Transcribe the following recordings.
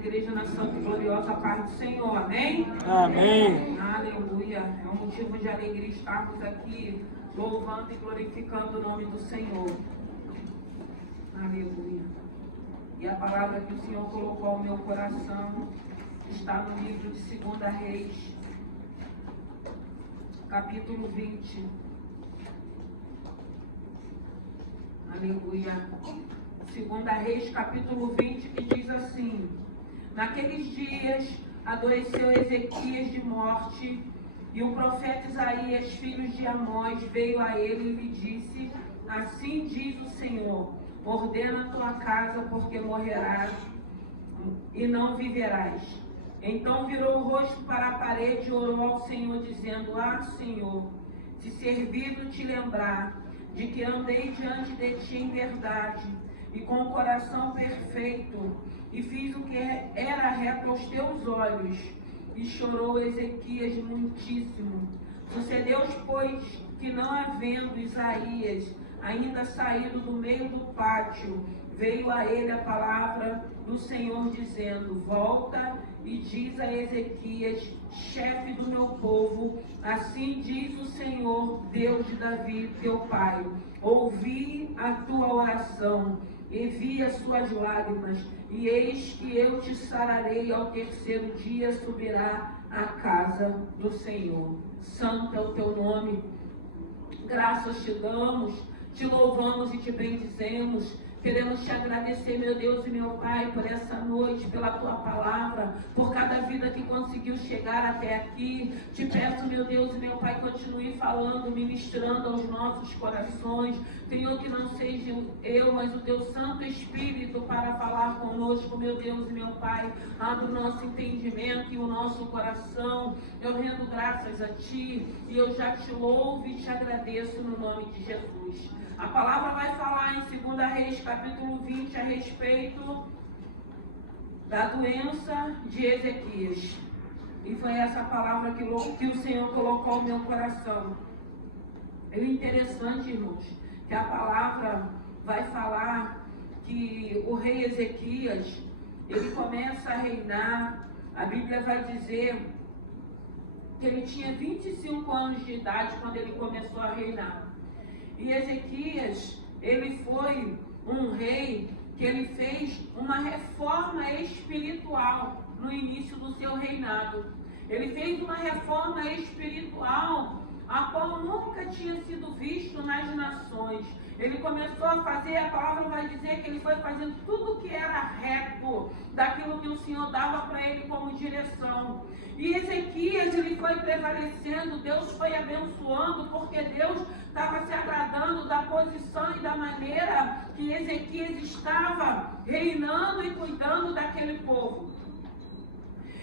igreja na Santa e Gloriosa Paz do Senhor, amém? Amém. Aleluia. É um motivo de alegria estarmos aqui louvando e glorificando o nome do Senhor. Aleluia. E a palavra que o Senhor colocou ao meu coração está no livro de 2 Reis, capítulo 20. Aleluia. 2 Reis, capítulo 20, que diz assim: naqueles dias adoeceu Ezequias de morte, e o profeta Isaías, filho de Amós, veio a ele e lhe disse: assim diz o Senhor, ordena a tua casa, porque morrerás e não viverás. Então virou o rosto para a parede e orou ao Senhor, dizendo: ah, Senhor, se servido te lembrar de que andei diante de ti em verdade e com o coração perfeito, e fiz o que era reto aos teus olhos. E chorou Ezequias muitíssimo. Sucedeu, pois, que não havendo Isaías ainda saído do meio do pátio, veio a ele a palavra do Senhor, dizendo: volta e diz a Ezequias, chefe do meu povo, assim diz o Senhor, Deus de Davi, teu pai: ouvi a tua oração e vi as suas lágrimas, e eis que eu te sararei, ao terceiro dia subirá à casa do Senhor. Santo é o teu nome. Graças te damos, te louvamos e te bendizemos. Queremos te agradecer, meu Deus e meu Pai, por essa noite, pela tua palavra, por cada vida que conseguiu chegar até aqui. Te peço, meu Deus e meu Pai, continue falando, ministrando aos nossos corações. Senhor, que não seja eu, mas o teu Santo Espírito para falar conosco, meu Deus e meu Pai. Abre o nosso entendimento e o nosso coração. Eu rendo graças a ti e eu já te louvo e te agradeço no nome de Jesus. A palavra vai falar em 2 Reis, capítulo 20, a respeito da doença de Ezequias. E foi essa palavra que o Senhor colocou no meu coração. É interessante, irmãos, que a palavra vai falar que o rei Ezequias, ele começa a reinar. A Bíblia vai dizer que ele tinha 25 anos de idade quando ele começou a reinar. E Ezequias, ele foi um rei que ele fez uma reforma espiritual no início do seu reinado. Ele fez uma reforma espiritual a qual nunca tinha sido visto nas nações. Ele começou a fazer, a palavra vai dizer que ele foi fazendo tudo que era reto, daquilo que o Senhor dava para ele como direção. E Ezequias, ele foi prevalecendo, Deus foi abençoando, porque Deus estava se agradando da posição e da maneira que Ezequias estava reinando e cuidando daquele povo.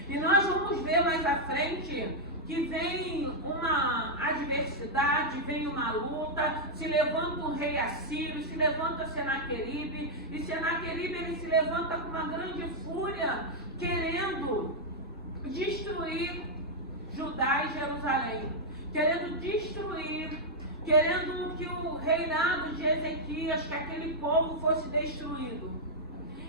E nós vamos ver mais à frente que vem uma adversidade, vem uma luta, se levanta um rei assírio, se levanta Senaqueribe, e Senaqueribe ele se levanta com uma grande fúria, querendo destruir Judá e Jerusalém, querendo destruir, querendo que o reinado de Ezequias, que aquele povo fosse destruído.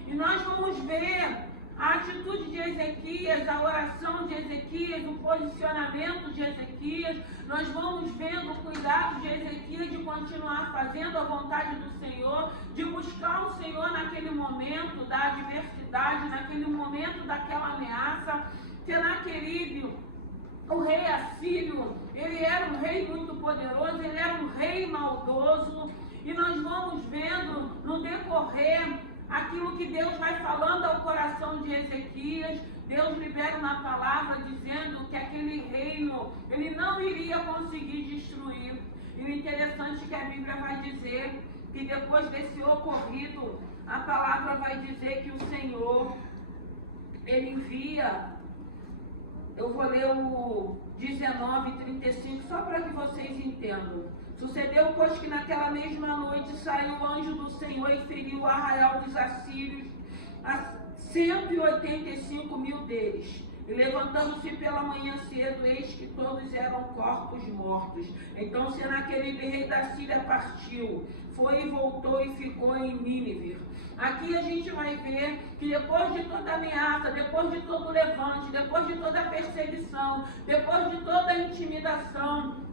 E nós vamos ver a atitude de Ezequias, a oração de Ezequias, o posicionamento de Ezequias. Nós vamos vendo o cuidado de Ezequias de continuar fazendo a vontade do Senhor, de buscar o Senhor naquele momento da adversidade, naquele momento daquela ameaça. Senaqueribe, o rei assírio, ele era um rei muito poderoso, ele era um rei maldoso. E nós vamos vendo no decorrer aquilo que Deus vai falando ao coração de Ezequias. Deus libera uma palavra dizendo que aquele reino, ele não iria conseguir destruir. E o interessante é que a Bíblia vai dizer que depois desse ocorrido, a palavra vai dizer que o Senhor, ele envia, eu vou ler o 19:35, só para que vocês entendam. Sucedeu, pois, que naquela mesma noite saiu o anjo do Senhor e feriu o arraial dos assírios, a 185 mil deles. E levantando-se pela manhã cedo, eis que todos eram corpos mortos. Então Senaqueribe, rei da Síria, partiu, foi e voltou e ficou em Nínive. Aqui a gente vai ver que depois de toda ameaça, depois de todo levante, depois de toda perseguição, depois de toda intimidação,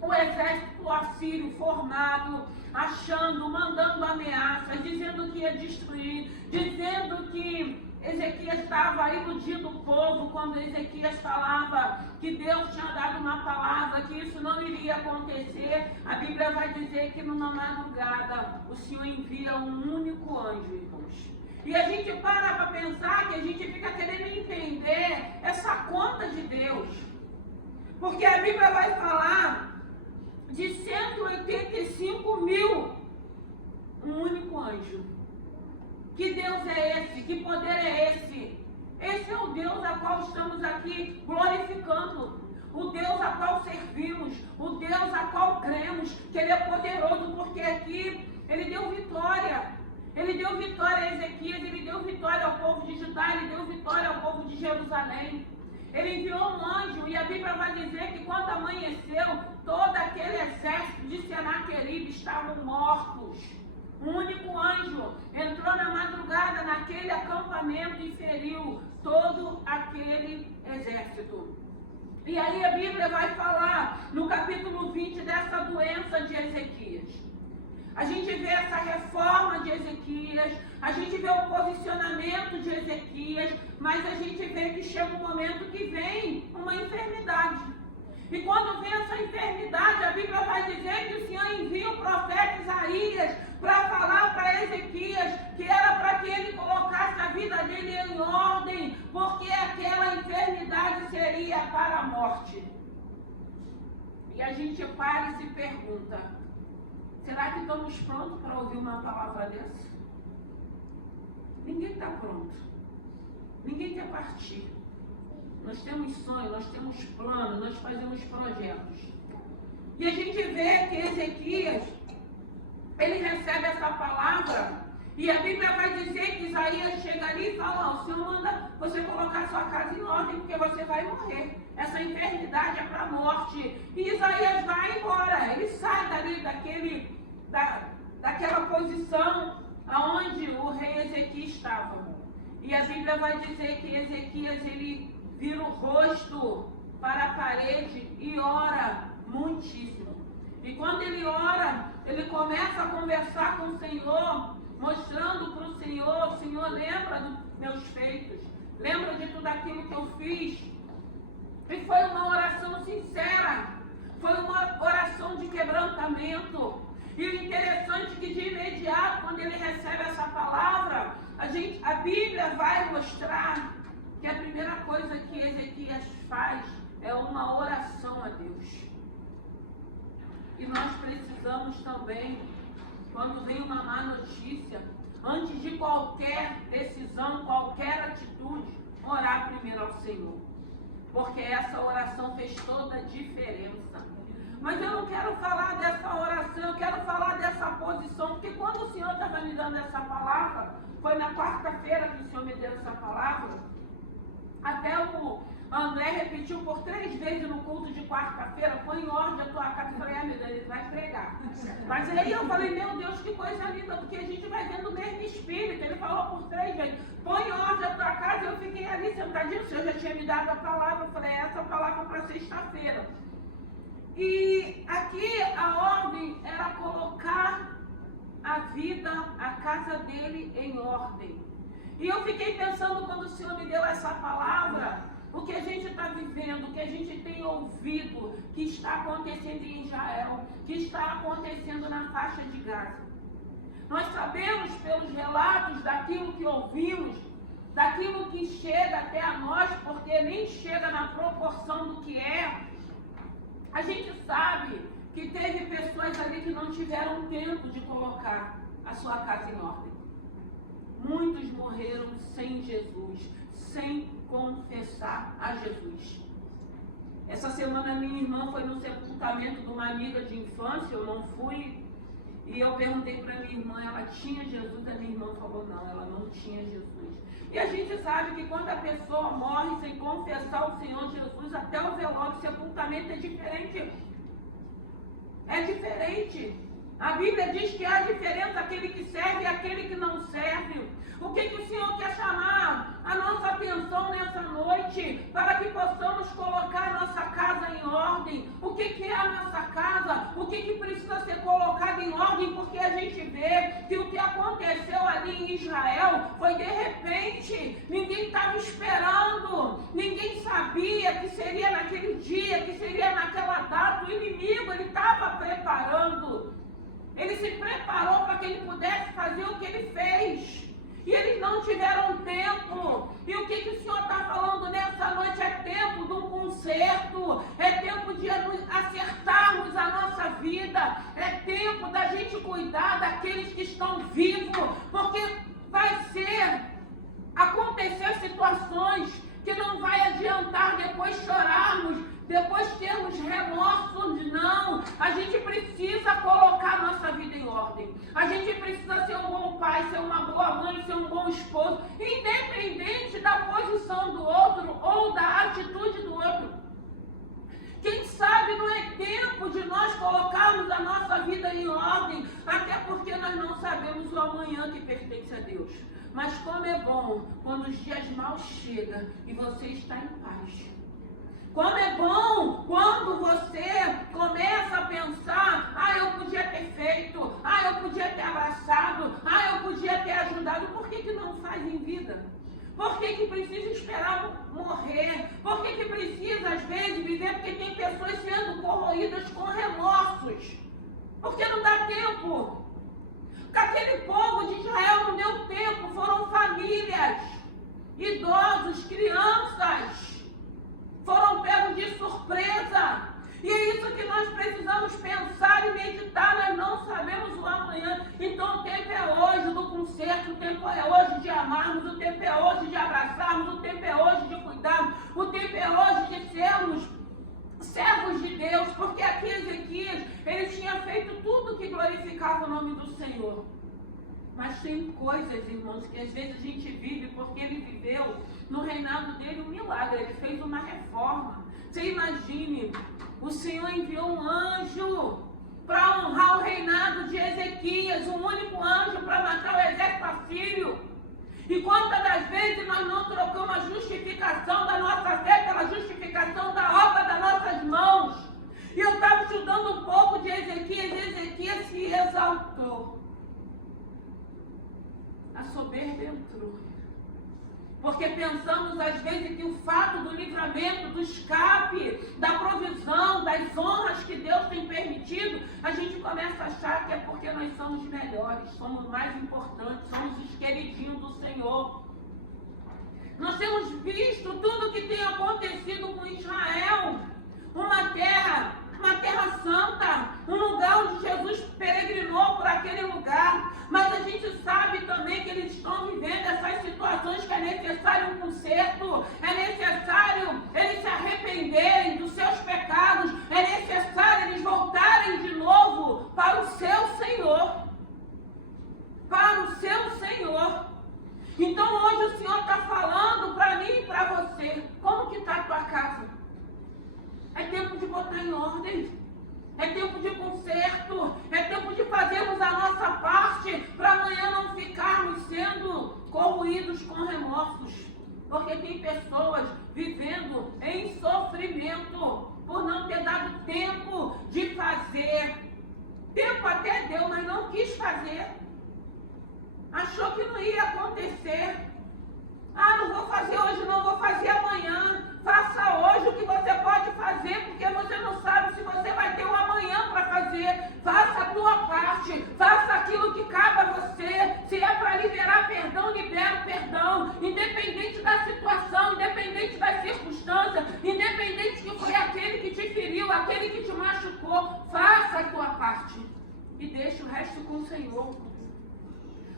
o exército assírio formado, achando, mandando ameaças, dizendo que ia destruir, dizendo que Ezequias estava iludindo o povo quando Ezequias falava que Deus tinha dado uma palavra, que isso não iria acontecer. A Bíblia vai dizer que numa madrugada o Senhor envia um único anjo, irmãos. E a gente para pensar que a gente fica querendo entender essa conta de Deus. Porque a Bíblia vai falar de 185 mil, um único anjo. Que Deus é esse? Que poder é esse? Esse é o Deus a qual estamos aqui glorificando. O Deus a qual servimos. O Deus a qual cremos. Que Ele é poderoso, porque aqui Ele deu vitória. Ele deu vitória a Ezequias, Ele deu vitória ao povo de Judá, Ele deu vitória ao povo de Jerusalém. Ele enviou um anjo, e a Bíblia vai dizer que quando amanheceu, todo aquele exército de Senaqueribe estavam mortos. Um único anjo entrou na madrugada naquele acampamento e feriu todo aquele exército. E aí a Bíblia vai falar no capítulo 20 dessa doença de Ezequias. A gente vê essa reforma de Ezequias, a gente vê o posicionamento de Ezequias, mas a gente vê que chega um momento que vem uma enfermidade. E quando vem essa enfermidade, a Bíblia vai dizer que o Senhor envia o profeta Isaías para falar para Ezequias que era para que ele colocasse a vida dele em ordem, porque aquela enfermidade seria para a morte. E a gente para e se pergunta, será que estamos prontos para ouvir uma palavra dessa? Ninguém está pronto. Ninguém quer partir. Nós temos sonhos, nós temos planos, nós fazemos projetos. E a gente vê que Ezequias, ele recebe essa palavra, e a Bíblia vai dizer que Isaías chega ali e fala, o Senhor manda você colocar sua casa em ordem, porque você vai morrer. Essa enfermidade é para a morte. E Isaías vai embora, ele sai dali daquela posição aonde o rei Ezequias estava. E a Bíblia vai dizer que Ezequias, ele vira o rosto para a parede e ora muitíssimo. E quando ele ora, ele começa a conversar com o Senhor, mostrando para o Senhor, lembra dos meus feitos, lembra de tudo aquilo que eu fiz. E foi uma oração sincera, foi uma oração de quebrantamento. E o interessante é que de imediato, quando ele recebe essa palavra, a Bíblia vai mostrar que a primeira coisa que Ezequias faz é uma oração a Deus. E nós precisamos também, quando vem uma má notícia, antes de qualquer decisão, qualquer atitude, orar primeiro ao Senhor. Porque essa oração fez toda a diferença. Mas eu não quero falar dessa oração, eu quero falar dessa posição, porque quando o Senhor estava me dando essa palavra, foi na quarta-feira que o Senhor me deu essa palavra, até o André repetiu por 3 vezes no culto de quarta-feira, põe em ordem a tua casa. Eu falei, meu Deus, ele vai pregar. Mas aí eu falei, meu Deus, que coisa linda, porque a gente vai vendo o mesmo espírito. Ele falou por 3 vezes, põe em ordem a tua casa. Eu fiquei ali sentadinho, o Senhor já tinha me dado a palavra. Eu falei, essa palavra para sexta-feira. E aqui a ordem era colocar a vida, a casa dele em ordem. E eu fiquei pensando quando o Senhor me deu essa palavra, o que a gente está vivendo, o que a gente tem ouvido, que está acontecendo em Israel, que está acontecendo na faixa de Gaza. Nós sabemos pelos relatos daquilo que ouvimos, daquilo que chega até a nós, porque nem chega na proporção do que é. A gente sabe que teve pessoas ali que não tiveram tempo de colocar a sua casa em ordem. Muitos morreram sem Jesus, sem confessar a Jesus. Essa semana minha irmã foi no sepultamento de uma amiga de infância, eu não fui, e eu perguntei para minha irmã, ela tinha Jesus? A minha irmã falou, não, ela não tinha Jesus. E a gente sabe que quando a pessoa morre sem confessar o Senhor Jesus, até o velório, o sepultamento é diferente. É diferente. A Bíblia diz que há diferença aquele que serve e aquele que não serve. O que o Senhor quer chamar a nossa atenção nessa noite, para que possamos colocar a nossa casa em ordem? O que é a nossa casa? O que precisa ser colocado em ordem? Porque a gente vê que o que aconteceu ali em Israel foi de repente. Ninguém estava esperando, ninguém sabia que seria naquele dia, que seria naquela data. O inimigo, ele estava preparando. Ele se preparou para que ele pudesse fazer o que ele fez. E eles não tiveram tempo. E o que o Senhor está falando nessa noite? É tempo de um conserto. É tempo de acertarmos a nossa vida. É tempo da gente cuidar daqueles que estão vivos. Porque vai acontecer situações que não vai adiantar depois chorarmos, depois termos remorsos. Não, a gente precisa colocar a nossa vida em ordem. A gente precisa ser um bom pai, ser uma boa mãe, ser um bom esposo, independente da posição do outro ou da atitude do outro. Quem sabe não é tempo de nós colocarmos a nossa vida em ordem, até porque nós não sabemos o amanhã que pertence a Deus. Mas como é bom quando os dias maus chegam e você está em paz. Como é bom quando você começa a pensar: eu podia ter feito, eu podia ter abraçado, eu podia ter ajudado. Por que não faz em vida? Por que precisa esperar morrer? Por que precisa, às vezes, viver? Porque tem pessoas sendo corroídas com remorsos. Porque não dá tempo. Aquele povo de Israel não deu tempo. Foram famílias, idosos, crianças. Foram pegos de surpresa. E é isso que nós precisamos pensar e meditar. Nós não sabemos o amanhã. Então o tempo é hoje do conserto. O tempo é hoje de amarmos. O tempo é hoje de abraçarmos. O tempo é hoje de cuidarmos. O tempo é hoje de sermos servos de Deus. Porque aqui Ezequias, ele tinha feito tudo que glorificava o nome do Senhor. Mas tem coisas, irmãos, que às vezes a gente vive porque ele viveu no reinado dele um milagre. Ele fez uma reforma. Você imagine, o Senhor enviou um anjo para honrar o reinado de Ezequias, um único anjo para matar o exército assírio. E quantas das vezes nós não trocamos a justificação da nossa fé pela justificação da obra das nossas mãos? E eu estava estudando um pouco de Ezequias, e Ezequias se exaltou. A soberba entrou. Porque pensamos às vezes que o fato do livramento, do escape, da provisão, das honras que Deus tem permitido, a gente começa a achar que é porque nós somos melhores, somos mais importantes, somos os queridinhos do Senhor. Nós temos visto tudo o que tem acontecido com Israel, uma terra santa, um lugar onde Jesus peregrinou por aquele lugar. Mas a gente sabe também que eles estão vivendo essas situações que é necessário um conserto, é necessário eles se arrependerem dos seus pecados, é necessário eles voltarem de novo para o seu Senhor. Para o seu Senhor. Então hoje o Senhor está falando para mim e para você: como que está a tua casa? É tempo de botar em ordem. É tempo de conserto. É tempo de fazermos a nossa parte para amanhã não ficarmos sendo corroídos com remorsos. Porque tem pessoas vivendo em sofrimento por não ter dado tempo de fazer. Tempo até deu, mas não quis fazer. Achou que não ia acontecer. Não vou fazer hoje, não vou fazer amanhã. Faça hoje o que você pode fazer, porque você não sabe se você vai ter um amanhã para fazer. Faça a tua parte, faça aquilo que cabe a você. Se é para liberar perdão, libera o perdão. Independente da situação, independente das circunstâncias, independente que foi aquele que te feriu, aquele que te machucou, faça a tua parte e deixe o resto com o Senhor.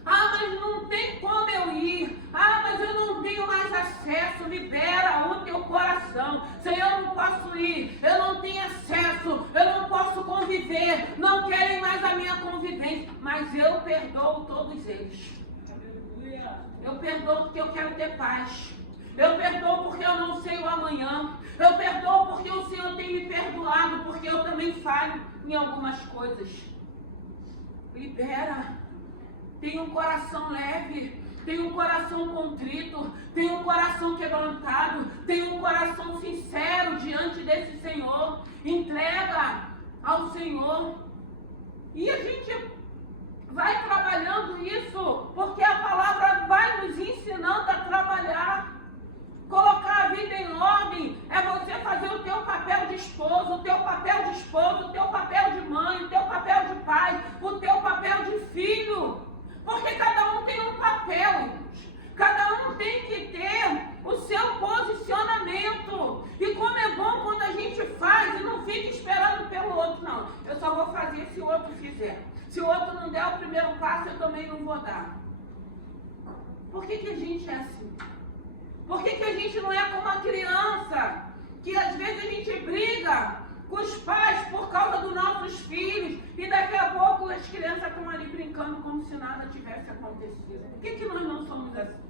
Mas não tem como eu ir. Mas eu não tenho mais acesso. Libera o teu coração. Senhor, eu não posso ir. Eu não tenho acesso. Eu não posso conviver. Não querem mais a minha convivência. Mas eu perdoo todos eles. Eu perdoo porque eu quero ter paz. Eu perdoo porque eu não sei o amanhã. Eu perdoo porque o Senhor tem me perdoado, porque eu também falho em algumas coisas. Libera. Tem um coração leve. Tem um coração contrito. Tem um coração quebrantado. Tem um coração sincero diante desse Senhor. Entrega ao Senhor. E a gente vai trabalhando isso, porque a palavra vai nos ensinando a trabalhar. Colocar a vida em ordem é você fazer o teu papel de esposo, o teu papel de esposo, o teu papel de mãe, o teu papel de pai, o teu papel de filho. Porque cada um tem um papel, irmãos. Cada um tem que ter o seu posicionamento. E como é bom quando a gente faz e não fica esperando pelo outro, não. Eu só vou fazer se o outro fizer. Se o outro não der o primeiro passo, eu também não vou dar. Por que a gente é assim? Por que a gente não é como a criança? Que às vezes a gente briga com os pais por causa dos nossos filhos. E daqui a pouco as crianças estão ali brincando como se nada tivesse acontecido. Por que nós não somos assim?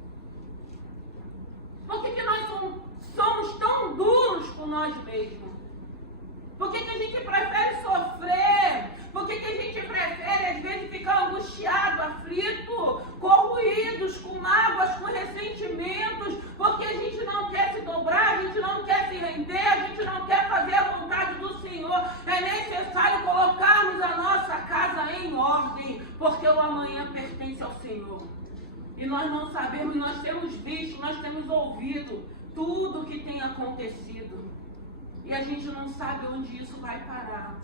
Por que nós somos tão duros com nós mesmos? Por que a gente prefere sofrer? Por que a gente prefere, às vezes, ficar angustiado, aflito, corroídos, com mágoas, com ressentimentos? Porque a gente não quer se dobrar, a gente não quer se render, a gente não quer fazer a vontade do Senhor. É necessário colocarmos a nossa casa em ordem, porque o amanhã pertence ao Senhor. E nós não sabemos, nós temos visto, nós temos ouvido tudo o que tem acontecido. E a gente não sabe onde isso vai parar.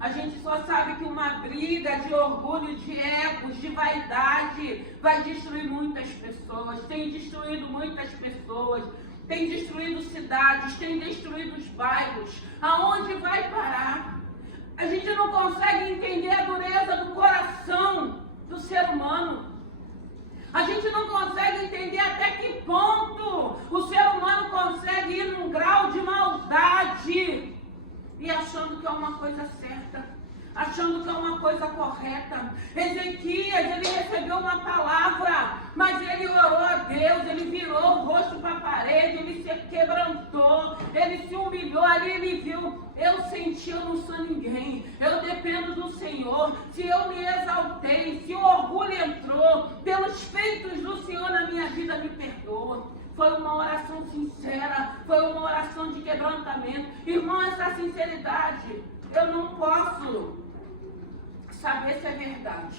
A gente só sabe que uma briga de orgulho, de egos, de vaidade vai destruir muitas pessoas. Tem destruído muitas pessoas. Tem destruído cidades, tem destruído os bairros. Aonde vai parar? A gente não consegue entender a dureza do coração do ser humano. A gente não consegue entender até que ponto o ser humano consegue ir num grau de maldade e achando que é uma coisa certa, achando que é uma coisa correta. Ezequias, ele recebeu uma palavra, mas ele orou a Deus, ele virou o rosto para a parede, ele se quebrantou, ele se humilhou, ali ele viu, eu senti, eu não sou ninguém, eu dependo do Senhor. Se eu me exaltei, se o orgulho entrou, pelos feitos do Senhor na minha vida, me perdoa. Foi uma oração sincera, foi uma oração de quebrantamento. Irmão, essa sinceridade, eu não posso saber se é verdade.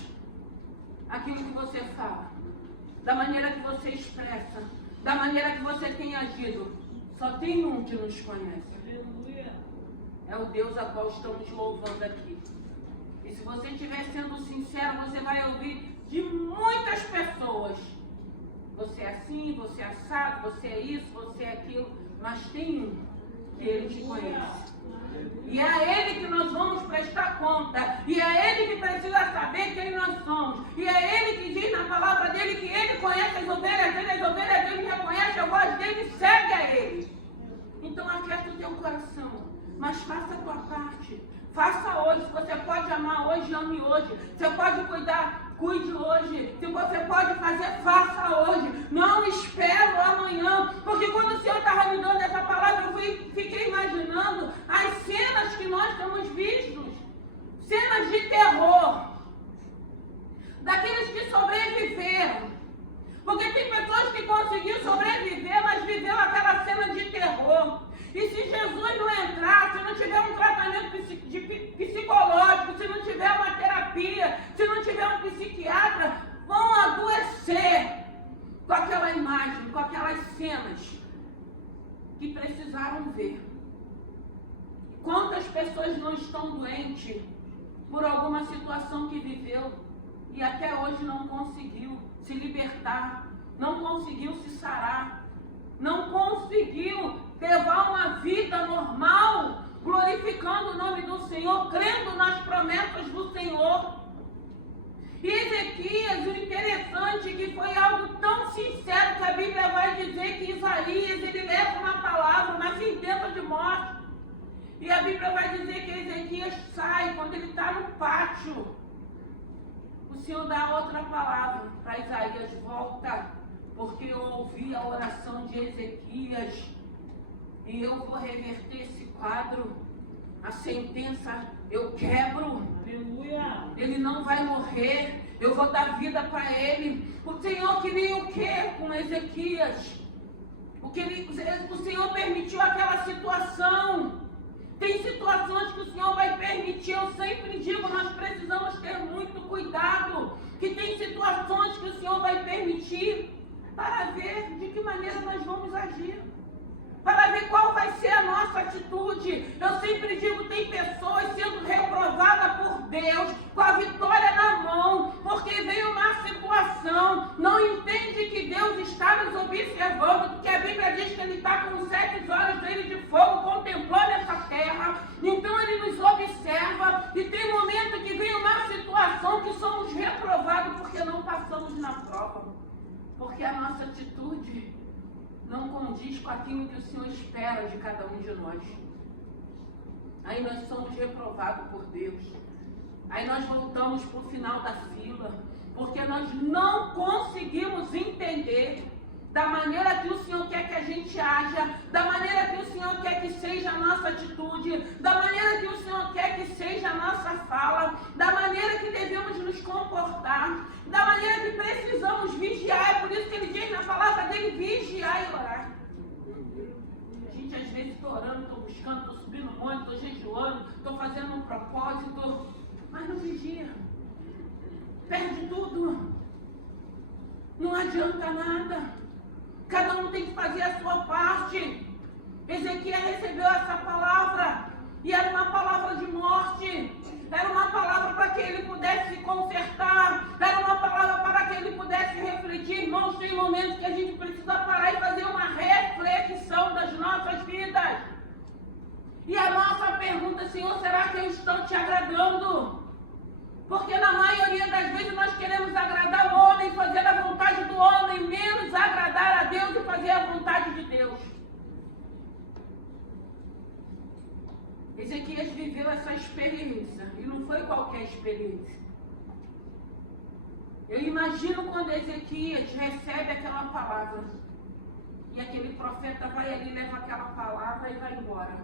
Aquilo que você fala, da maneira que você expressa, da maneira que você tem agido. Só tem um que nos conhece. É o Deus a qual estamos louvando aqui. E se você estiver sendo sincero, você vai ouvir de muitas pessoas. Você é assim, você é assado, você é isso, você é aquilo. Mas tem um que ele te conhece. E é a ele que nós vamos prestar conta. E é ele que precisa saber quem nós somos. E é ele que diz na palavra dele que ele conhece as ovelhas dele reconhece a voz dele e segue a ele. Então aquieta o teu coração. Mas faça a tua parte. Faça hoje. Se você pode amar hoje, ame hoje. Você pode cuidar, cuide hoje. Se você pode fazer, faça hoje. Não espere o amanhã. Porque quando o Senhor estava me dando essa palavra, eu fiquei imaginando as cenas que nós temos vistos. Cenas de terror. Daqueles que sobreviveram. Porque tem pessoas que conseguiram sobreviver, mas viveu aquela cena de terror. E se Jesus não entrar, se não tiver um tratamento psicológico, se não tiver uma terapia, se não tiver um psiquiatra, vão adoecer com aquela imagem, com aquelas cenas que precisaram ver. Quantas pessoas não estão doentes por alguma situação que viveu e até hoje não conseguiu se libertar, não conseguiu se sarar, não conseguiu levar uma vida normal, glorificando o nome do Senhor, crendo nas promessas do Senhor. E Ezequias, o interessante é que foi algo tão sincero que a Bíblia vai dizer que Isaías, ele leva uma palavra, uma sentença de morte. E a Bíblia vai dizer que Ezequias sai, quando ele está no pátio, o Senhor dá outra palavra para Isaías: volta, porque eu ouvi a oração de Ezequias e eu vou reverter esse quadro. A sentença eu quebro. Aleluia. Ele não vai morrer. Eu vou dar vida para ele. O Senhor queria o que com Ezequias? O Senhor permitiu aquela situação. Tem situações que o Senhor vai permitir. Eu sempre digo, nós precisamos ter muito cuidado. Que tem situações que o Senhor vai permitir para ver de que maneira nós vamos agir. Para ver qual vai ser a nossa atitude. Eu sempre digo, tem pessoas sendo reprovadas por Deus, com a vitória na mão, porque veio uma situação, não entende que Deus está nos observando, porque a Bíblia diz que Ele está com os 7 olhos dele de fogo, contemplando essa terra. Então Ele nos observa, e tem momento que vem uma situação que somos reprovados porque não passamos na prova. Porque a nossa atitude não condiz com aquilo que o Senhor espera de cada um de nós. Aí nós somos reprovados por Deus. Aí nós voltamos para o final da fila, porque nós não conseguimos entender da maneira que o Senhor quer que a gente haja, da maneira que o Senhor quer que seja a nossa atitude, da maneira que o Senhor quer que seja a nossa fala, da maneira que devemos nos comportar, da maneira que precisamos vigiar. É por isso que Ele diz na palavra dele: vigiar e orar. A gente às vezes está orando, estou buscando, estou subindo um monte, estou jejuando, estou fazendo um propósito, mas não vigia. Perde tudo. Não adianta nada. Cada um tem que fazer a sua parte. Ezequiel recebeu essa palavra, e era uma palavra de morte, era uma palavra para que ele pudesse se consertar, era uma palavra para que ele pudesse refletir. Irmãos, tem momentos que a gente precisa parar e fazer uma reflexão das nossas vidas. E a nossa pergunta: Senhor, será que eu estou te agradando? Porque na maioria das vezes nós queremos agradar o homem, fazer a vontade do homem, menos agradar a Deus e fazer a vontade de Deus. Ezequias viveu essa experiência, e não foi qualquer experiência. Eu imagino quando Ezequias recebe aquela palavra, e aquele profeta vai ali, leva aquela palavra e vai embora.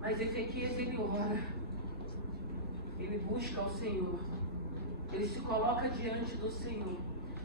Mas Ezequias, ele ora. Ele busca o Senhor, ele se coloca diante do Senhor,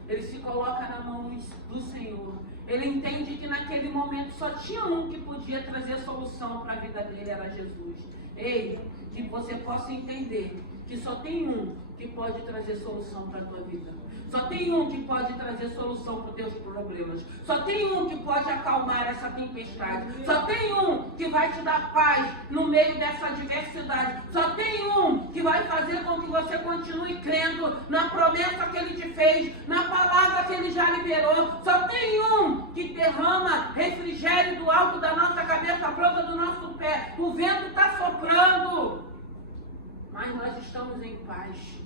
ele se coloca na mão do Senhor. Ele entende que naquele momento só tinha um que podia trazer solução para a vida dele, era Jesus. Ei, que você possa entender que só tem um que pode trazer solução para a tua vida. Só tem um que pode trazer solução para os teus problemas. Só tem um que pode acalmar essa tempestade. Só tem um que vai te dar paz no meio dessa adversidade. Só tem um que vai fazer com que você continue crendo na promessa que Ele te fez, na palavra que Ele já liberou. Só tem um que derrama refrigério do alto da nossa cabeça, a planta do nosso pé. O vento está soprando, mas nós estamos em paz.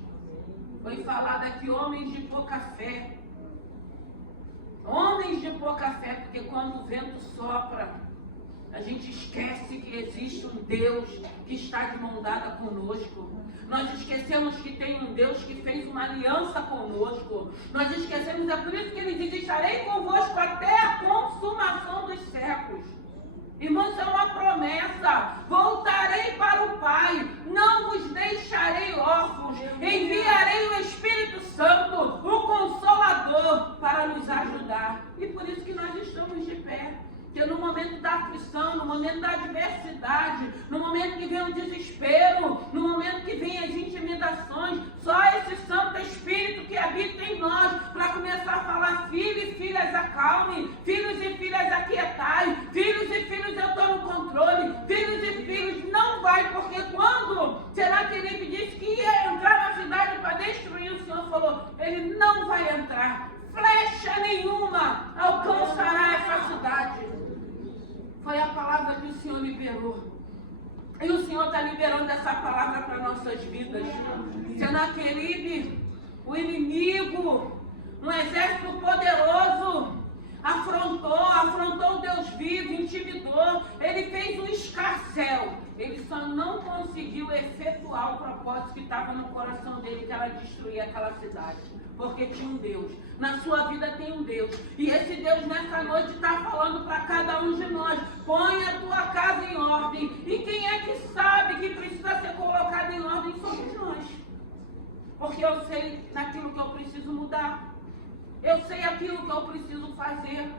Foi falado aqui, homens de pouca fé. Homens de pouca fé, porque quando o vento sopra, a gente esquece que existe um Deus que está de mão dada conosco. Nós esquecemos que tem um Deus que fez uma aliança conosco. Nós esquecemos, é por isso que Ele diz: estarei convosco até a consumação dos séculos. Irmãos, é uma promessa. Voltarei para o Pai, não vos deixarei órfãos, enviarei o Espírito Santo, o Consolador, para nos ajudar. E por isso que nós estamos de pé. Porque no momento da aflição, no momento da adversidade, no momento que vem o desespero, no momento que vem as intimidações, só esse Santo Espírito que habita em nós, para começar a falar: filhos e filhas, acalmem, filhos e filhas, aquietai, filhos e filhos, eu estou no controle, filhos e filhos, não vai, porque quando Senaqueribe disse que ia entrar na cidade para destruir, o Senhor falou: ele não vai entrar, flecha nenhuma alcançará essa cidade. Foi a palavra que o Senhor liberou. E o Senhor está liberando essa palavra para nossas vidas. Senaqueribe, o inimigo, um exército poderoso, afrontou o Deus vivo, intimidou. Ele fez um escarcéu. Ele só não conseguiu efetuar o propósito que estava no coração dele, que era destruir aquela cidade. Porque tinha um Deus. Na sua vida tem um Deus. E esse Deus nessa noite está falando para cada um de nós: põe a tua casa em ordem. E quem é que sabe que precisa ser colocado em ordem? Somos nós. Porque eu sei naquilo que eu preciso mudar. Eu sei aquilo que eu preciso fazer.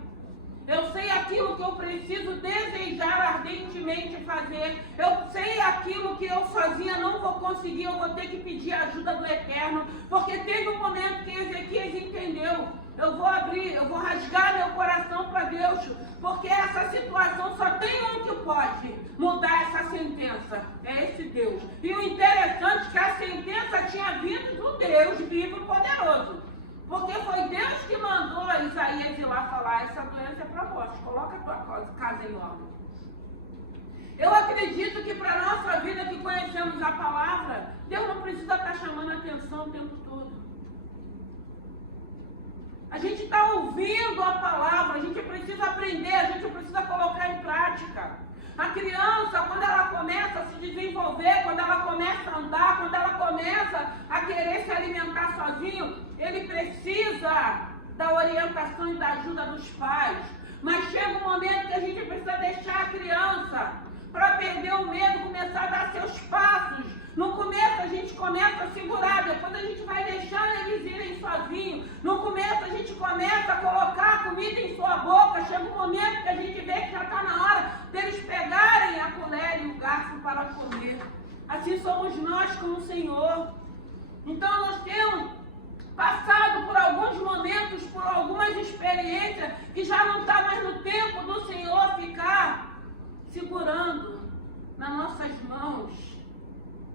Eu sei aquilo que eu preciso desejar ardentemente fazer. Eu sei aquilo que eu fazia, não vou conseguir, eu vou ter que pedir a ajuda do Eterno. Porque teve um momento que Ezequias entendeu. Eu vou abrir, eu vou rasgar meu coração para Deus. Porque essa situação só tem um que pode mudar essa sentença. É esse Deus. E o interessante é que a sentença tinha vindo do Deus vivo e poderoso. Porque foi Deus que mandou a Isaías ir lá falar: essa doença é para morte, coloca a tua casa em ordem. Eu acredito que para a nossa vida que conhecemos a palavra, Deus não precisa estar chamando a atenção o tempo todo. A gente está ouvindo a palavra, a gente precisa aprender, a gente precisa colocar em prática. A criança, quando ela começa a se desenvolver, quando ela começa a andar, quando ela começa a querer se alimentar sozinho, ele precisa da orientação e da ajuda dos pais. Mas chega um momento que a gente precisa deixar a criança para perder o medo, começar a dar seus passos. No começo a gente começa a segurar, depois a gente vai deixando eles irem sozinhos. No começo a gente começa a colocar a comida em sua boca. Chega um momento que a gente vê que já está na hora deles pegarem a colher e o garfo para comer. Assim somos nós com o Senhor. Então nós temos passado por alguns momentos, por algumas experiências, que já não está mais no tempo do Senhor ficar segurando nas nossas mãos,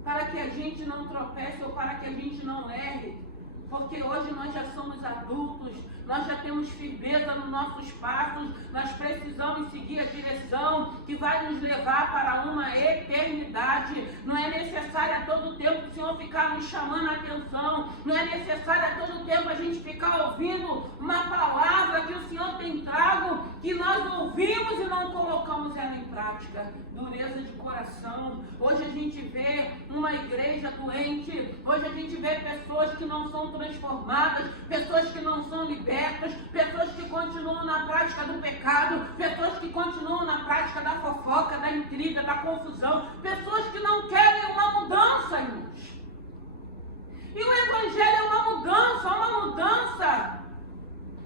para que a gente não tropece ou para que a gente não erre. Porque hoje nós já somos adultos, nós já temos firmeza nos nossos passos, nós precisamos seguir a direção que vai nos levar para uma eternidade. Não é necessário a todo tempo o Senhor ficar nos chamando a atenção, não é necessário a todo tempo a gente ficar ouvindo uma palavra que o Senhor tem trago, que nós ouvimos e não colocamos ela em prática. Dureza de coração. Hoje a gente vê uma igreja doente, hoje a gente vê pessoas que não são transformadas, pessoas que não são libertas, pessoas que continuam na prática do pecado, pessoas que continuam na prática da fofoca, da intriga, da confusão, pessoas que não querem uma mudança, irmãos. E o Evangelho é uma mudança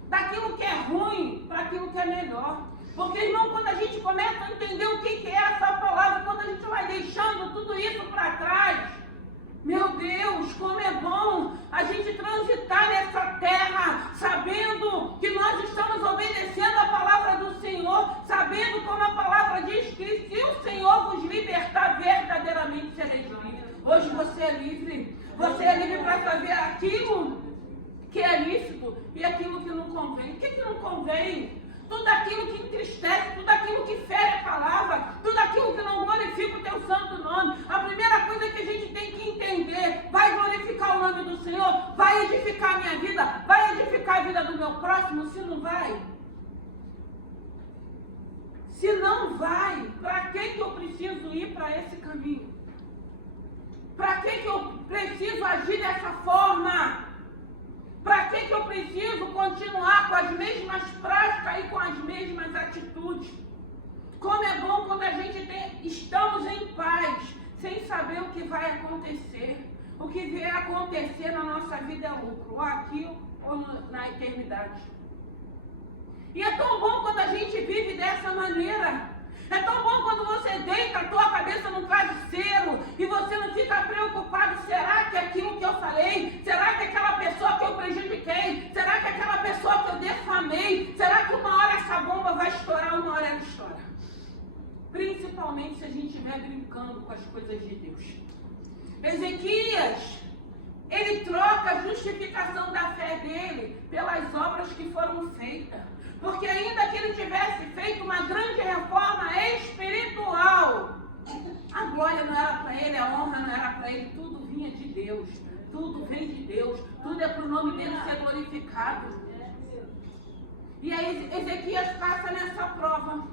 daquilo que é ruim para aquilo que é melhor. Porque, irmão, quando a gente começa a entender o que é essa palavra, quando a gente vai deixando tudo isso para trás, meu Deus, como é bom a gente transitar nessa terra, sabendo que nós estamos obedecendo a palavra do Senhor, sabendo como a palavra diz que se o Senhor vos libertar, verdadeiramente sereis livres. Hoje você é livre. Você é livre para saber aquilo que é lícito e aquilo que não convém. O que não convém? Tudo aquilo que entristece, tudo aquilo que fere a palavra, tudo aquilo que não glorifica o teu santo nome. A primeira coisa que a gente tem que entender: vai glorificar o nome do Senhor? Vai edificar a minha vida? Vai edificar a vida do meu próximo? Se não vai, se não vai, para que eu preciso ir para esse caminho? Para que eu preciso agir dessa forma? Para que eu preciso continuar com as mesmas práticas e com as mesmas atitudes? Como é bom quando a gente estamos em paz, sem saber o que vai acontecer. O que vier acontecer na nossa vida é lucro, ou aqui ou na eternidade. E é tão bom quando a gente vive dessa maneira. É tão bom quando você deita a tua cabeça no travesseiro e você não fica preocupado: será que aquilo que eu falei, será que aquela pessoa que eu prejudiquei, será que aquela pessoa que eu defamei, será que uma hora essa bomba vai estourar, uma hora ela estoura? Principalmente se a gente estiver brincando com as coisas de Deus. Ezequias, ele troca a justificação da fé dele pelas obras que foram feitas. Porque ainda que ele tivesse feito uma grande reforma espiritual, a glória não era para ele, a honra não era para ele, tudo vinha de Deus, tudo vem de Deus, tudo é para o nome dele ser glorificado. E aí Ezequias passa nessa prova,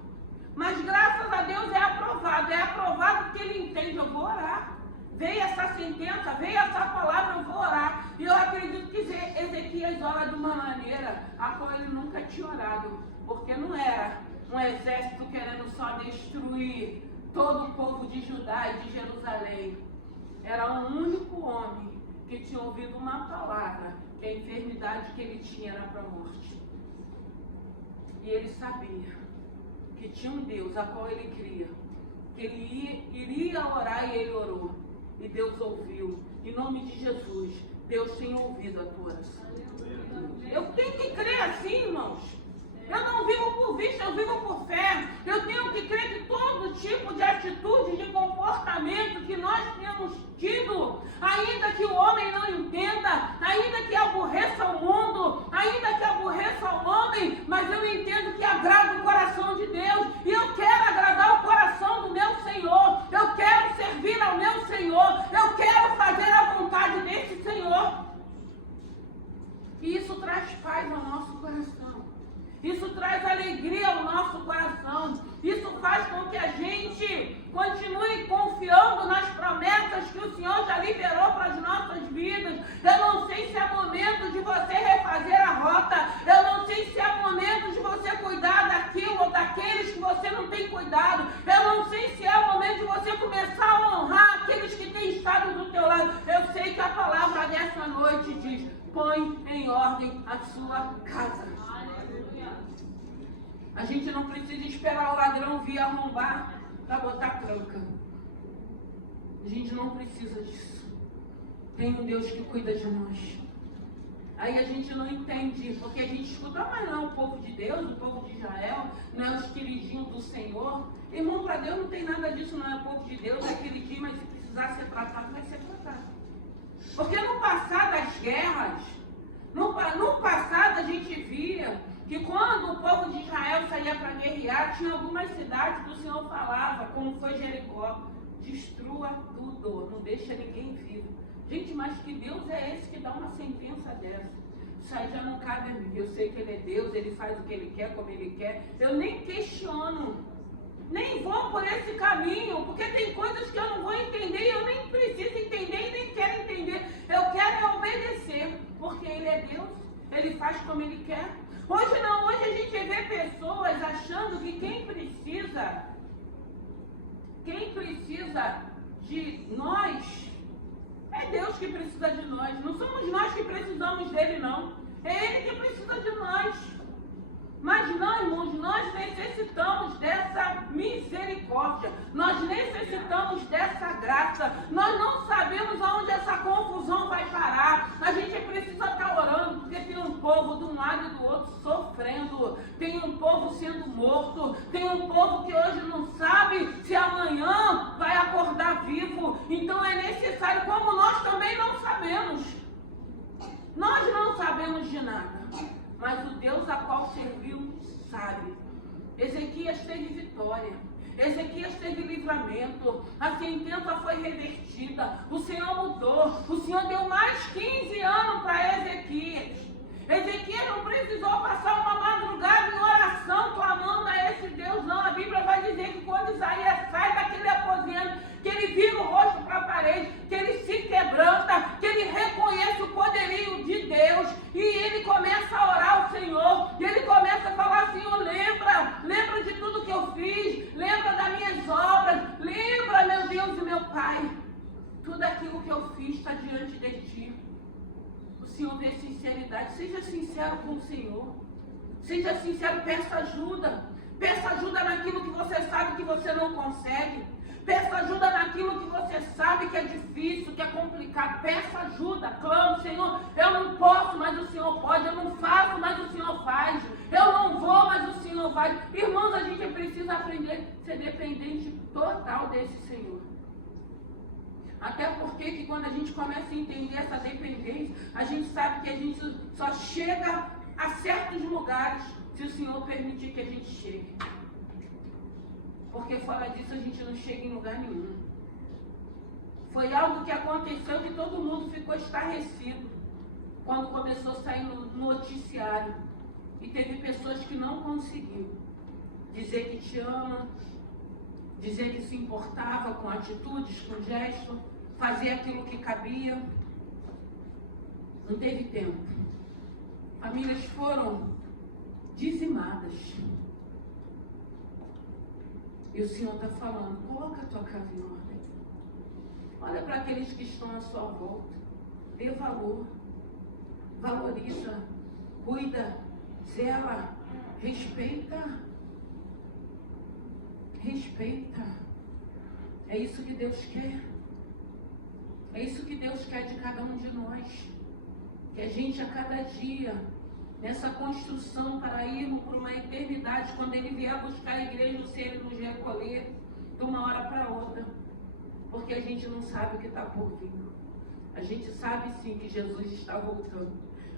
mas graças a Deus é aprovado porque ele entende, eu vou orar. Veio essa sentença, veio essa palavra, eu vou orar. E eu acredito que Ezequias ora de uma maneira a qual ele nunca tinha orado. Porque não era um exército querendo só destruir todo o povo de Judá e de Jerusalém. Era um único homem que tinha ouvido uma palavra, que a enfermidade que ele tinha era para a morte. E ele sabia que tinha um Deus a qual ele cria, que ele iria orar e ele orou. E Deus ouviu. Em nome de Jesus, Deus tem ouvido a tua oração. Eu tenho que crer assim, irmãos. Eu não vivo por vista, eu vivo por fé. Eu tenho que crer que todo tipo de atitude, de comportamento que nós temos tido, ainda que o homem não entenda, ainda que aborreça o mundo, ainda que aborreça o homem, mas eu entendo que agrada o coração de Deus. E eu quero agradar o coração do meu Senhor. Eu quero servir ao meu Senhor. Eu quero fazer a vontade desse Senhor. E isso traz paz ao nosso coração. Isso traz alegria ao nosso coração. Isso faz com que a gente continue confiando nas promessas que o Senhor já liberou para as nossas vidas. Eu não sei se é momento de você refazer a rota. Eu não sei se é momento de você cuidar daquilo ou daqueles que você não tem cuidado. Eu não sei se é momento de você começar a honrar aqueles que têm estado do teu lado. Eu sei que a palavra dessa noite diz: põe em ordem a sua casa. A gente não precisa esperar o ladrão vir arrombar para botar tranca. A gente não precisa disso. Tem um Deus que cuida de nós. Aí a gente não entende, porque a gente escuta, mas não é o povo de Deus, o povo de Israel, não é os queridinhos do Senhor. Irmão, para Deus não tem nada disso, não é o povo de Deus, é queridinho, mas se precisar ser tratado, vai ser tratado. Porque no passado das guerras, no passado a gente via que quando o povo de Israel saía para guerrear, tinha algumas cidades que o Senhor falava, como foi Jericó: destrua tudo, não deixa ninguém vivo. Gente, mas que Deus é esse que dá uma sentença dessa? Isso aí já não cabe a mim. Eu sei que Ele é Deus, Ele faz o que Ele quer, como Ele quer. Eu nem questiono, nem vou por esse caminho, porque tem coisas que eu não vou entender e eu nem preciso entender e nem quero entender. Eu quero é obedecer, porque Ele é Deus, Ele faz como Ele quer. Hoje não, hoje a gente vê pessoas achando que quem precisa de nós, é Deus que precisa de nós. Não somos nós que precisamos dele, não. É Ele que precisa de nós. Mas não, irmãos, nós necessitamos dessa misericórdia. Nós necessitamos dessa graça. Nós não sabemos aonde essa confusão vai parar. A gente precisa estar orando, porque tem um povo de um lado e do outro sofrendo. Tem um povo sendo morto. Tem um povo que hoje não sabe se amanhã vai acordar vivo. Então é necessário, como nós também não sabemos. Nós não sabemos de nada. Mas o Deus a qual serviu sabe. Ezequias teve vitória. Ezequias teve livramento. A sentença foi revertida. O Senhor mudou. O Senhor deu mais 15 anos para Ezequias. Ezequias não precisou passar uma madrugada em oração clamando a esse Deus, não. A Bíblia vai dizer que quando Isaías sai daquele aposento, que ele vira o rosto para a parede, que ele se quebranta, que ele reconhece o poderio de Deus, e ele começa a orar ao Senhor, e ele começa a falar: Senhor, lembra de tudo que eu fiz, lembra das minhas obras, lembra, meu Deus e meu Pai, tudo aquilo que eu fiz está diante de Ti. O Senhor vê sinceridade. Seja sincero com o Senhor. Seja sincero, peça ajuda. Peça ajuda naquilo que você sabe que você não consegue. Peça ajuda naquilo que você sabe que é difícil, que é complicado. Peça ajuda, clame: Senhor, eu não posso, mas o Senhor pode. Eu não faço, mas o Senhor faz. Eu não vou, mas o Senhor faz. Irmãos, a gente precisa aprender a ser dependente total desse Senhor. Até porque que quando a gente começa a entender essa dependência, a gente sabe que a gente só chega a certos lugares se o Senhor permitir que a gente chegue. Porque fora disso a gente não chega em lugar nenhum. Foi algo que aconteceu que todo mundo ficou estarrecido quando começou a sair no noticiário. E teve pessoas que não conseguiram dizer que te ama, dizer que se importava com atitudes, com gestos, fazer aquilo que cabia. Não teve tempo. Famílias foram dizimadas. E o Senhor está falando, coloca a tua casa em ordem. Olha para aqueles que estão à sua volta. Dê valor. Valoriza. Cuida. Zela. Respeita. Respeita. É isso que Deus quer. É isso que Deus quer de cada um de nós. Que a gente a cada dia, nessa construção para irmos para uma eternidade, quando Ele vier buscar a igreja, se Ele nos recolher de uma hora para outra. Porque a gente não sabe o que está por vir. A gente sabe sim que Jesus está voltando.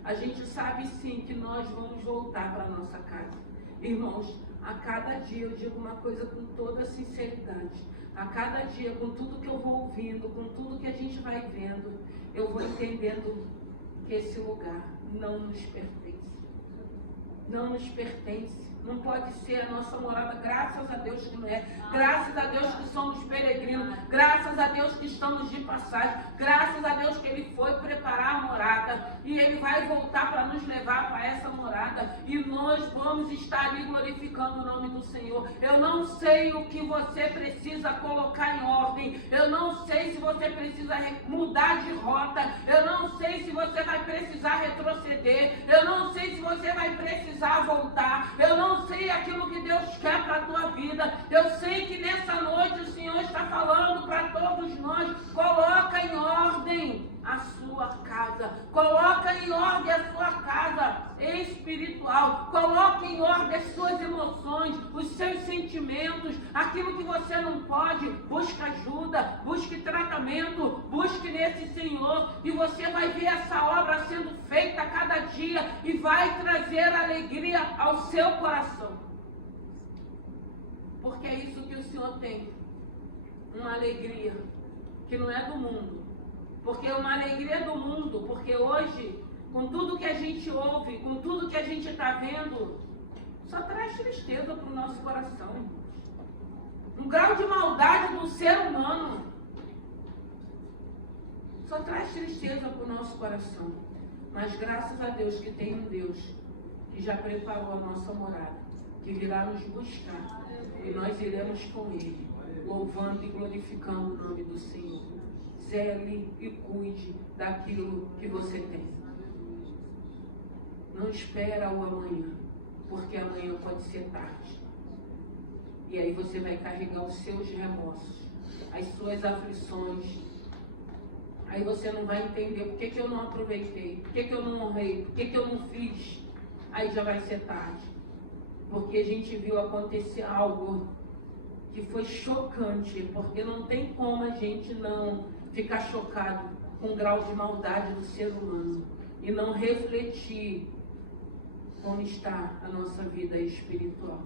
A gente sabe sim que nós vamos voltar para a nossa casa. Irmãos, a cada dia eu digo uma coisa com toda sinceridade. A cada dia, com tudo que eu vou ouvindo, com tudo que a gente vai vendo, eu vou entendendo que esse lugar não nos pertence. Não nos pertence. Não pode ser a nossa morada, graças a Deus que não é. Graças a Deus que somos peregrinos. Graças a Deus que estamos de passagem. Graças a Deus que Ele foi preparar a morada. E Ele vai voltar para nos levar para essa morada. E nós vamos estar ali glorificando o nome do Senhor. Eu não sei o que você precisa colocar em ordem. Eu não sei se você precisa mudar de rota. Eu não sei se você vai precisar retroceder. Eu não sei se você vai precisar voltar. Eu não sei aquilo que Deus quer para a tua vida. Eu sei que nessa noite o Senhor está falando para todos nós. Coloca em ordem a sua casa. Coloca em ordem a sua casa espiritual. Coloque em ordem as suas emoções, os seus sentimentos, aquilo que você não pode. Busque ajuda, busque tratamento, busque nesse Senhor. E você vai ver essa obra sendo feita a cada dia e vai trazer alegria ao seu coração. Porque é isso que o Senhor tem. Uma alegria que não é do mundo. Porque é uma alegria do mundo. Porque hoje, com tudo que a gente ouve, com tudo que a gente está vendo, só traz tristeza para o nosso coração. Um grau de maldade do ser humano só traz tristeza para o nosso coração. Mas graças a Deus que tem um Deus que já preparou a nossa morada, que virá nos buscar, e nós iremos com Ele, louvando e glorificando o nome do Senhor. Zele e cuide daquilo que você tem. Não espera o amanhã, porque amanhã pode ser tarde. E aí você vai carregar os seus remorsos, as suas aflições. Aí você não vai entender por que eu não aproveitei, por que eu não honrei, por que eu não fiz. Aí já vai ser tarde. Porque a gente viu acontecer algo que foi chocante, porque não tem como a gente não ficar chocado com o grau de maldade do ser humano e não refletir como está a nossa vida espiritual,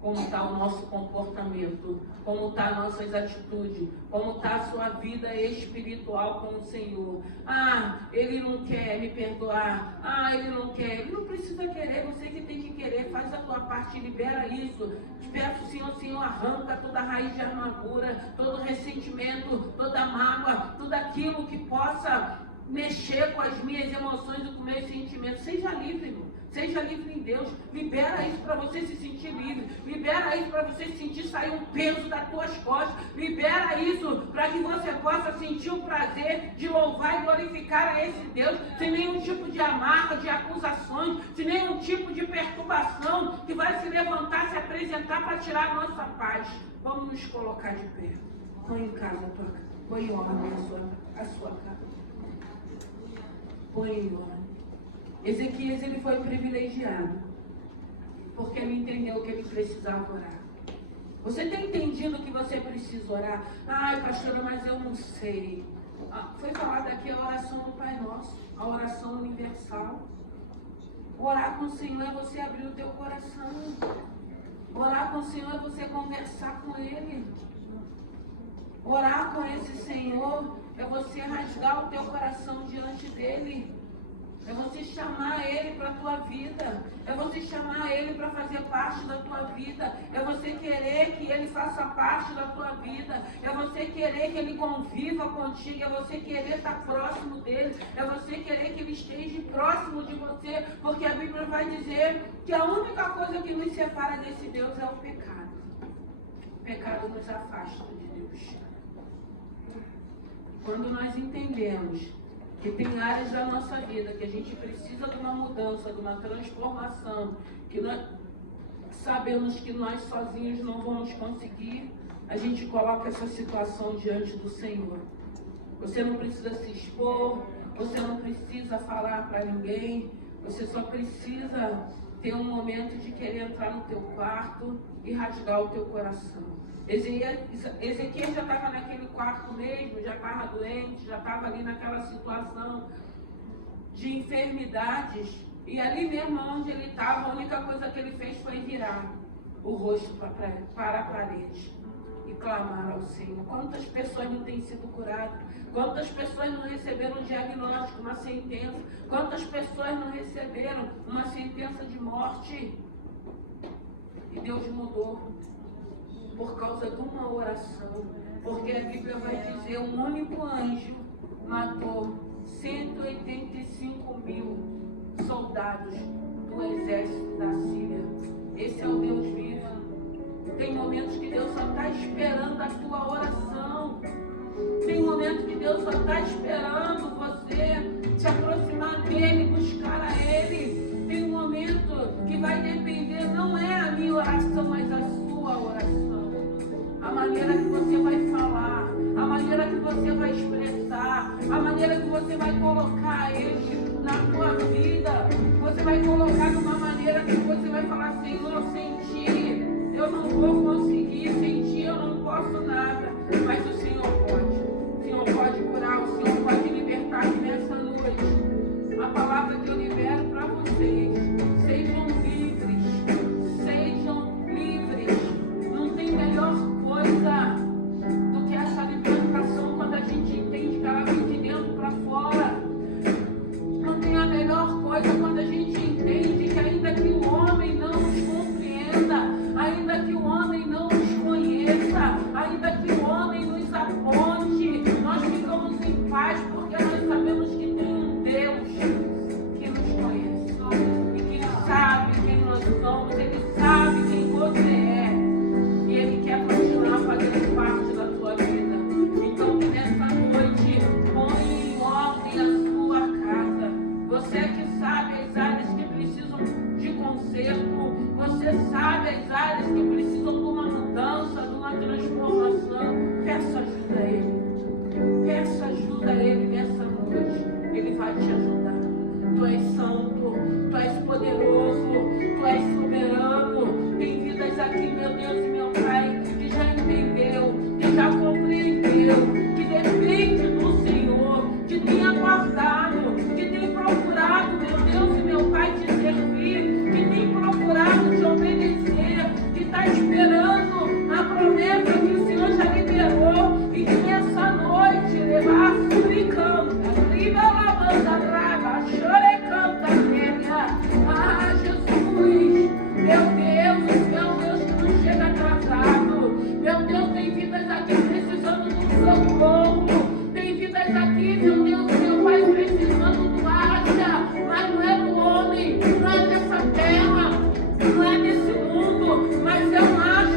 como está o nosso comportamento, como está as nossas atitudes, como está a sua vida espiritual com o Senhor. Ah, Ele não quer me perdoar. Ah, Ele não quer. Ele não precisa querer, você que tem que querer. Faz a tua parte, libera isso. Te peço, Senhor, arranca toda a raiz de amargura, todo ressentimento, toda mágoa, tudo aquilo que possa mexer com as minhas emoções e com meus sentimentos. Seja livre, irmão. Seja livre em Deus. Libera isso para você se sentir livre. Libera isso para você sentir sair um peso das tuas costas. Libera isso para que você possa sentir o prazer de louvar e glorificar a esse Deus, sem nenhum tipo de amarga, de acusações, sem nenhum tipo de perturbação que vai se levantar, se apresentar para tirar a nossa paz. Vamos nos colocar de pé. Põe em casa a tua casa. Põe em ordem a sua casa. Põe em ordem. Ezequias, ele foi privilegiado, porque ele entendeu que ele precisava orar. Você tem entendido que você precisa orar? Ai, pastora, mas eu não sei. Foi falado aqui a oração do Pai Nosso, a oração universal. Orar com o Senhor é você abrir o teu coração. Orar com o Senhor é você conversar com Ele. Orar com esse Senhor é você rasgar o teu coração diante dEle. É você chamar Ele para a tua vida. É você chamar Ele para fazer parte da tua vida. É você querer que Ele faça parte da tua vida. É você querer que Ele conviva contigo. É você querer estar próximo dEle. É você querer que Ele esteja próximo de você. Porque a Bíblia vai dizer que a única coisa que nos separa desse Deus é o pecado. O pecado nos afasta de Deus. Quando nós entendemos que tem áreas da nossa vida que a gente precisa de uma mudança, de uma transformação, que nós sabemos que nós sozinhos não vamos conseguir, a gente coloca essa situação diante do Senhor. Você não precisa se expor, você não precisa falar para ninguém, você só precisa ter um momento de querer entrar no teu quarto e rasgar o teu coração. Ezequiel já estava naquele quarto mesmo, já estava doente, já estava ali naquela situação de enfermidades. E ali mesmo onde ele estava, a única coisa que ele fez foi virar o rosto para a parede e clamar ao Senhor. Quantas pessoas não têm sido curadas? Quantas pessoas não receberam um diagnóstico, uma sentença? Quantas pessoas não receberam uma sentença de morte? E Deus mudou por causa de uma oração. Porque a Bíblia vai dizer, um único anjo matou 185 mil soldados do exército da Síria. Esse é o Deus vivo. Tem momentos que Deus só está esperando a tua oração. Tem momentos que Deus só está esperando você se aproximar dEle, buscar a Ele. Tem um momento que vai depender, não é a minha oração, mas a sua oração. A maneira que você vai falar, a maneira que você vai expressar, a maneira que você vai colocar Ele na tua vida. Você vai colocar de uma maneira que você vai falar, Senhor, sem Ti eu não vou conseguir, sem Ti eu não posso nada. Mas o Senhor pode. O Senhor pode curar, o Senhor pode libertar nessa noite. A palavra que eu libero para vocês, sejam livres, sejam livres. Não tem melhor coisa do que essa libertação quando a gente entende que ela vem de dentro para fora. Não tem a melhor coisa quando a gente entende que ainda que o homem não nos compreenda, ainda que o homem não nos conheça, ainda que o homem nos aponte, nós ficamos em paz porque nós sabemos que tem um Deus que nos conhece e que sabe quem nós somos, Ele sabe quem você é e Ele quer continuar fazendo parte da tua vida. Então que nessa noite põe em ordem a sua casa. Você que sabe as áreas que precisam de conserto, você sabe as áreas que precisam de uma mudança, de uma transformação, peça ajuda a Ele. Peça ajuda a Ele nessa noite. Ele vai te ajudar. Tu és santo, Tu és poderoso, Tu és soberano. Tem vidas aqui, meu Deus e meu Pai, que já entendeu, que já compreendeu, que depende do Senhor, que tem aguardado, que tem procurado, meu Deus e meu Pai, te servir, que tem procurado te obedecer, que está esperando a promessa que o Senhor já liberou e que nessa noite levar suricanta, riba lavanda brava, chorecanta, ah, Jesus, meu Deus, o Senhor é um Deus que não chega atrasado. Meu Deus, tem vidas aqui precisando de um socorro. Tem vidas aqui, meu Deus, meu Pai, precisando do acha, mas não é do homem, não é dessa terra, não é desse mundo, mas é um acha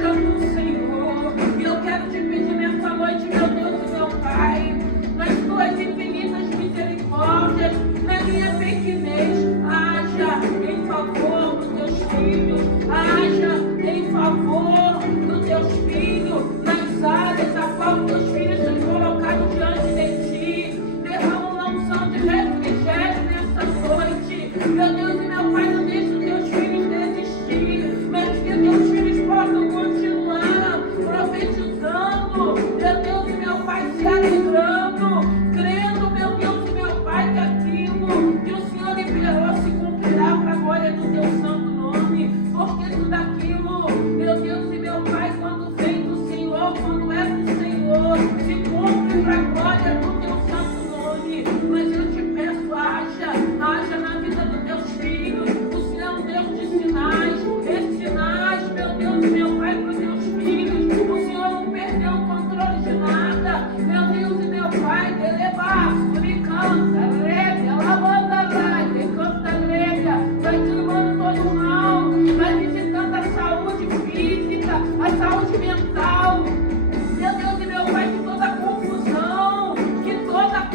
saúde mental. Meu Deus e meu Pai, que toda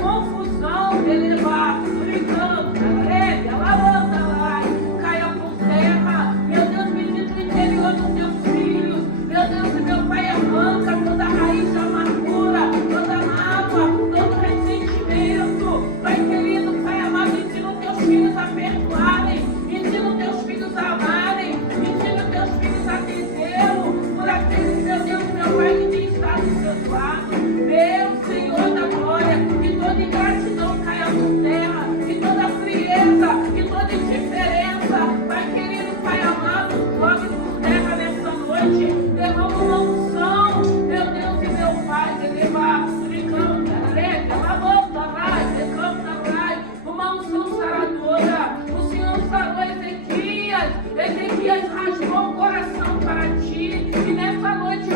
confusão, elevar, brincando, lavanda lá, caia por terra. Meu Deus, visita o interior dos teus filhos. Meu Deus e meu Pai, arranca toda raiz de amargura, toda mágoa, todo ressentimento. Pai querido, Pai amado, ensina os teus filhos a perdoarem, ensina os teus filhos a amarem, ensina os teus filhos a dizer por aqueles, meu Deus e meu Pai, que tem estado do seu lado. Meu Senhor da glória, que toda ingratidão caia por terra, que toda frieza, que toda indiferença, Pai querido, Pai amado, jogue por terra nessa noite. Derrama uma unção, meu Deus e meu Pai, uma unção saradora. O Senhor sarou Ezequias rasgou o coração para ti, e nessa noite,